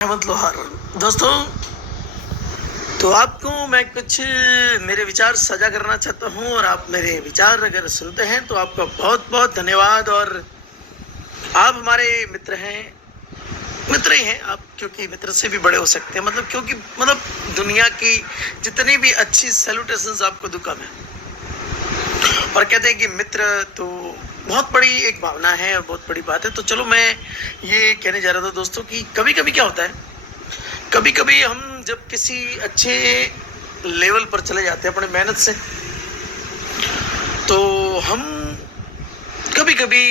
अहमद लोहार। दोस्तों, तो आपको मैं कुछ मेरे विचार साझा करना चाहता हूं और आप मेरे विचार अगर सुनते हैं तो आपका बहुत बहुत धन्यवाद। और आप हमारे मित्र हैं, मित्र ही हैं आप, क्योंकि मित्र से भी बड़े हो सकते हैं। क्योंकि दुनिया की जितनी भी अच्छी सैल्यूटेशंस आपको दुआ में, और कहते हैं कि मित्र तो बहुत बड़ी एक भावना है और बहुत बड़ी बात है। तो चलो मैं ये कहने जा रहा था दोस्तों कि कभी कभी क्या होता है, कभी कभी हम जब किसी अच्छे लेवल पर चले जाते हैं अपने मेहनत से, तो हम कभी कभी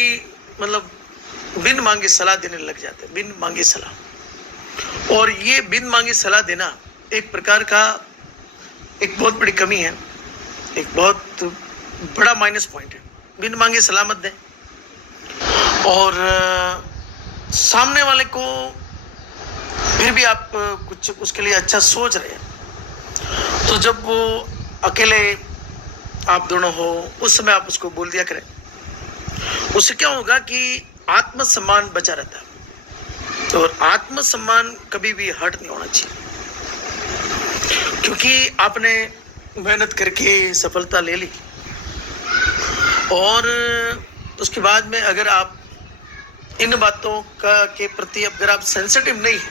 बिन मांगे सलाह देने लग जाते हैं, बिन मांगे सलाह। और ये बिन मांगे सलाह देना एक प्रकार का एक बहुत बड़ी कमी है, एक बहुत बड़ा माइनस पॉइंट है। बिन मांगे सलाह मत दें, और सामने वाले को फिर भी आप कुछ उसके लिए अच्छा सोच रहे हैं, तो जब वो अकेले आप दोनों हो उस समय आप उसको बोल दिया करें। उससे क्या होगा कि आत्मसम्मान बचा रहता है, और आत्मसम्मान कभी भी हर्ट नहीं होना चाहिए, क्योंकि आपने मेहनत करके सफलता ले ली और उसके बाद में अगर आप इन बातों का के प्रति अगर आप सेंसिटिव नहीं है,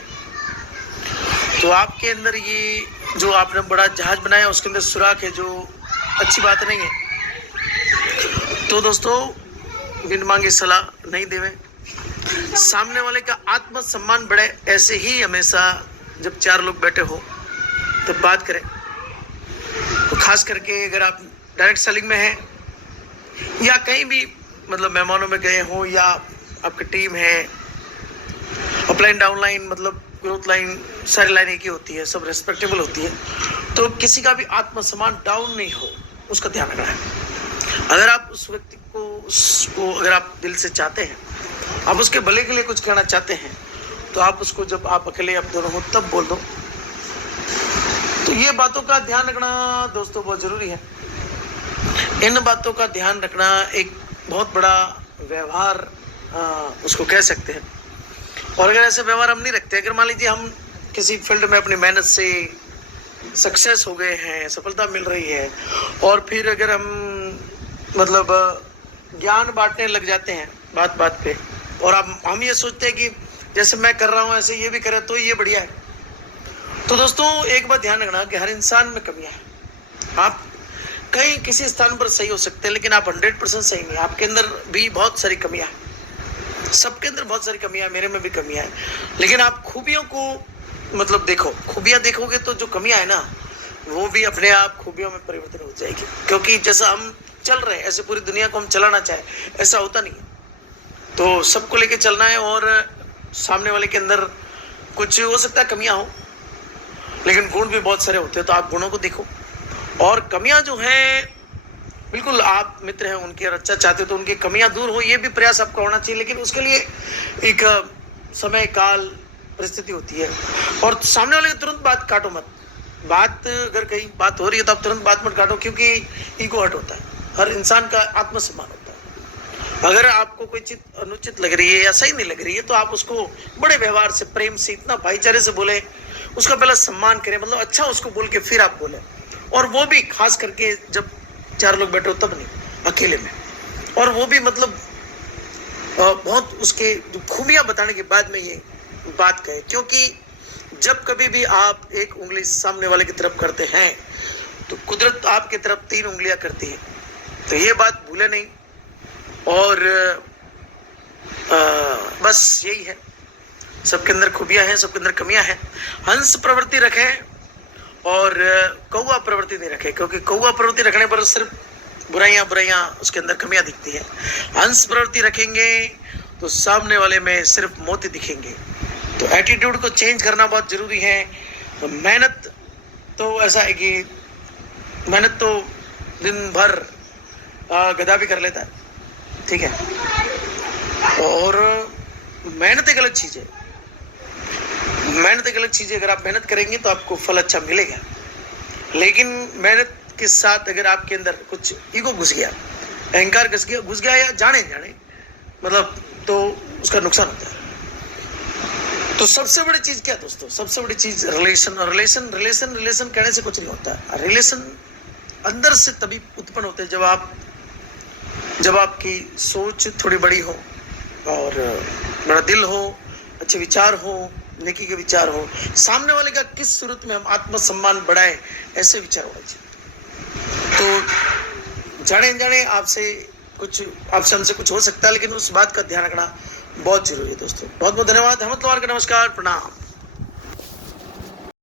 तो आपके अंदर ये जो आपने बड़ा जहाज बनाया उसके अंदर सुराख है, जो अच्छी बात नहीं है। तो दोस्तों, बिन मांगे सलाह नहीं देवें। सामने वाले का आत्मसम्मान बढ़े, ऐसे ही हमेशा जब चार लोग बैठे हो तब बात करें। तो खास करके अगर आप डायरेक्ट सेलिंग में हैं या कहीं भी मेहमानों में गए हो, या आपकी टीम है, अपलाइन डाउनलाइन ग्रोथ लाइन, सारी लाइन एक ही होती है, सब रेस्पेक्टेबल होती है। तो किसी का भी आत्मसम्मान डाउन नहीं हो, उसका ध्यान रखना है। अगर आप उस व्यक्ति को उसको अगर आप दिल से चाहते हैं, आप उसके भले के लिए कुछ कहना चाहते हैं, तो आप उसको जब आप अकेले आप दोनों हो तब बोल दो। तो ये बातों का ध्यान रखना दोस्तों बहुत जरूरी है। इन बातों का ध्यान रखना एक बहुत बड़ा व्यवहार उसको कह सकते हैं। और अगर ऐसे व्यवहार हम नहीं रखते, अगर मान लीजिए हम किसी फील्ड में अपनी मेहनत से सक्सेस हो गए हैं, सफलता मिल रही है, और फिर अगर हम ज्ञान बांटने लग जाते हैं बात बात पे, और हम ये सोचते हैं कि जैसे मैं कर रहा हूँ ऐसे ये भी करे तो ये बढ़िया है। तो दोस्तों, एक बात ध्यान रखना कि हर इंसान में कमियां हैं। आप कहीं किसी स्थान पर सही हो सकते हैं, लेकिन आप 100% सही नहीं। आपके अंदर भी बहुत सारी कमियां हैं, सबके अंदर बहुत सारी कमियां, मेरे में भी कमियां हैं। लेकिन आप खूबियों को देखो, खूबियां देखोगे तो जो कमियां है ना, वो भी अपने आप खूबियों में परिवर्तन हो जाएगी। क्योंकि जैसा हम चल रहे हैं ऐसे पूरी दुनिया को हम चलाना चाहे, ऐसा होता नहीं है। तो सबको लेके चलना है, और सामने वाले के अंदर कुछ हो सकता है कमियां हो, लेकिन गुण भी बहुत सारे होते हैं। तो आप गुणों को देखो, और कमियां जो हैं बिल्कुल आप मित्र हैं उनकी और अच्छा चाहते हो तो उनकी कमियां दूर हो, ये भी प्रयास आपका होना चाहिए। लेकिन उसके लिए एक समय काल परिस्थिति होती है। और सामने वाले की तुरंत बात काटो मत। बात अगर कहीं बात हो रही है तो आप तुरंत बात मत काटो, क्योंकि ईगो हर्ट होता है। हर इंसान का आत्मसम्मान होता है। अगर आपको कोई चीज अनुचित लग रही है या सही नहीं लग रही है, तो आप उसको बड़े व्यवहार से, प्रेम से, इतना भाईचारे से बोले, उसका पहला सम्मान करें, अच्छा उसको बोल के फिर आप बोले। और वो भी खास करके जब चार लोग बैठे हो तब नहीं, अकेले में। और वो भी बहुत उसके खूबियां बताने के बाद में ये बात कहे, क्योंकि जब कभी भी आप एक उंगली सामने वाले की तरफ करते हैं तो कुदरत आपकी तरफ 3 उंगलियां करती है। तो ये बात भूले नहीं। और बस यही है, सबके अंदर खूबियां हैं, सबके अंदर कमियां हैं। हंस प्रवृत्ति रखें और कौवा प्रवृत्ति नहीं रखे, क्योंकि कौवा प्रवृत्ति रखने पर सिर्फ बुराइयां उसके अंदर कमियां दिखती है। हंस प्रवृत्ति रखेंगे तो सामने वाले में सिर्फ मोती दिखेंगे। तो एटीट्यूड को चेंज करना बहुत जरूरी है। तो मेहनत तो ऐसा है कि मेहनत तो दिन भर गधा भी कर लेता है, ठीक है। और मेहनत एक अलग चीज है, मेहनत एक अलग चीज है। अगर आप मेहनत करेंगे तो आपको फल अच्छा मिलेगा। लेकिन मेहनत के साथ अगर आपके अंदर कुछ ईगो घुस गया, अहंकार घुस गया या जाने तो उसका नुकसान होता है। तो सबसे बड़ी चीज क्या है दोस्तों? सबसे बड़ी चीज रिलेशन। रिलेशन कहने से कुछ नहीं होता है। रिलेशन अंदर से तभी उत्पन्न होते हैं जब आपकी सोच थोड़ी बड़ी हो और बड़ा दिल हो, अच्छे विचार हो, नेकी के विचार हो, सामने वाले का किस सूरत में हम आत्मसम्मान बढ़ाए, ऐसे विचार होने चाहिए। तो जाने आपसे हमसे कुछ हो सकता है, लेकिन उस बात का ध्यान रखना बहुत जरूरी है दोस्तों। बहुत बहुत धन्यवाद। नमस्कार, प्रणाम।